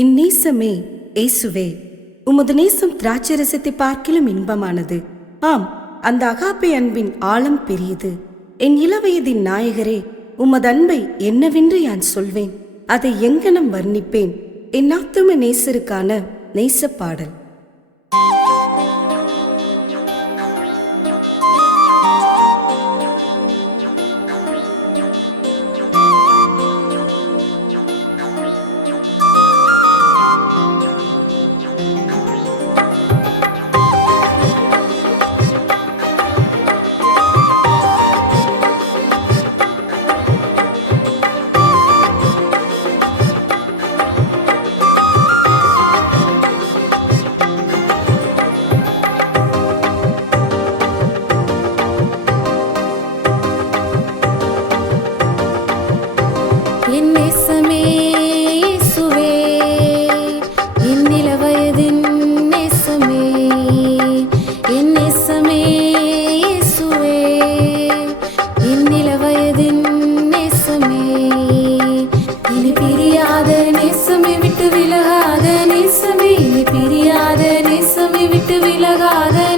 என் நேசமே ஏசுவே உமது நேசம் திராட்சை ரசத்தை பார்க்கிலும் இன்பமானது. ஆம் அந்த அகாப்பை அன்பின் ஆழம் பெரியது. என் இளவயதின் நாயகரே உமது அன்பை என்னவென்று யான் சொல்வேன்? அதை எங்கனம் வர்ணிப்பேன்? என் ஆத்தும நேசருக்கான நேசப்பாடல். விட்டு விலகாதே.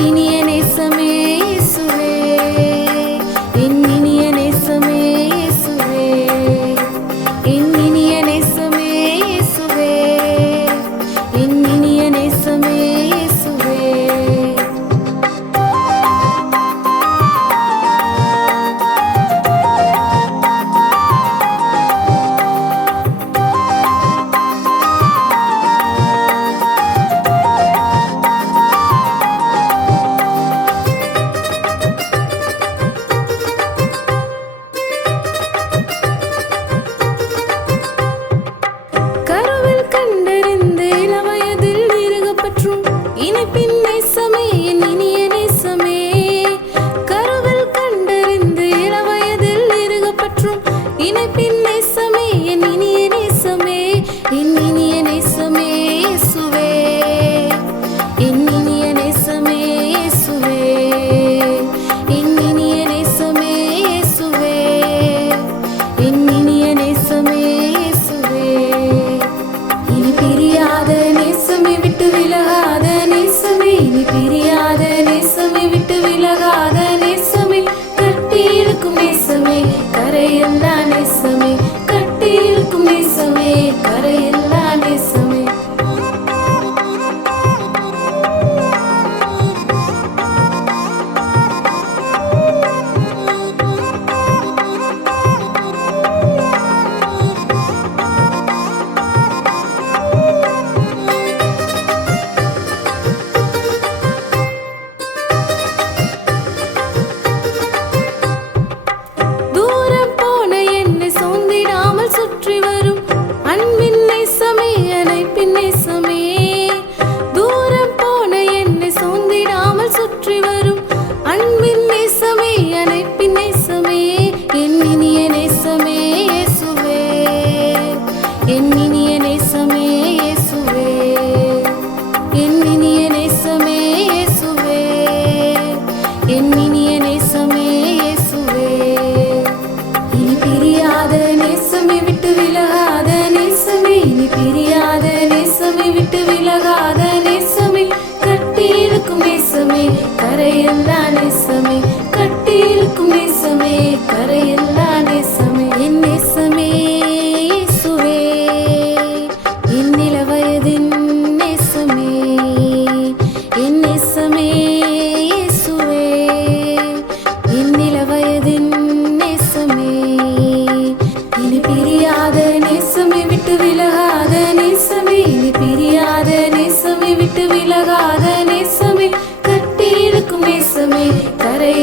ini விலகாத நேசமே நீ பிரியாத நேசமே விட்டு விலகாத நேசமே. கட்டி இருக்கும் நேசமே கரையெல்லாம் நேசமே. கட்டி இருக்கும் நேசமே கரையெல்லாம்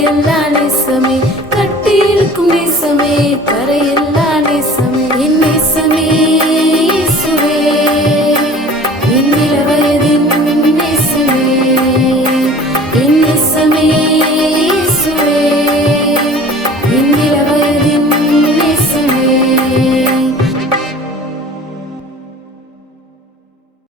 I love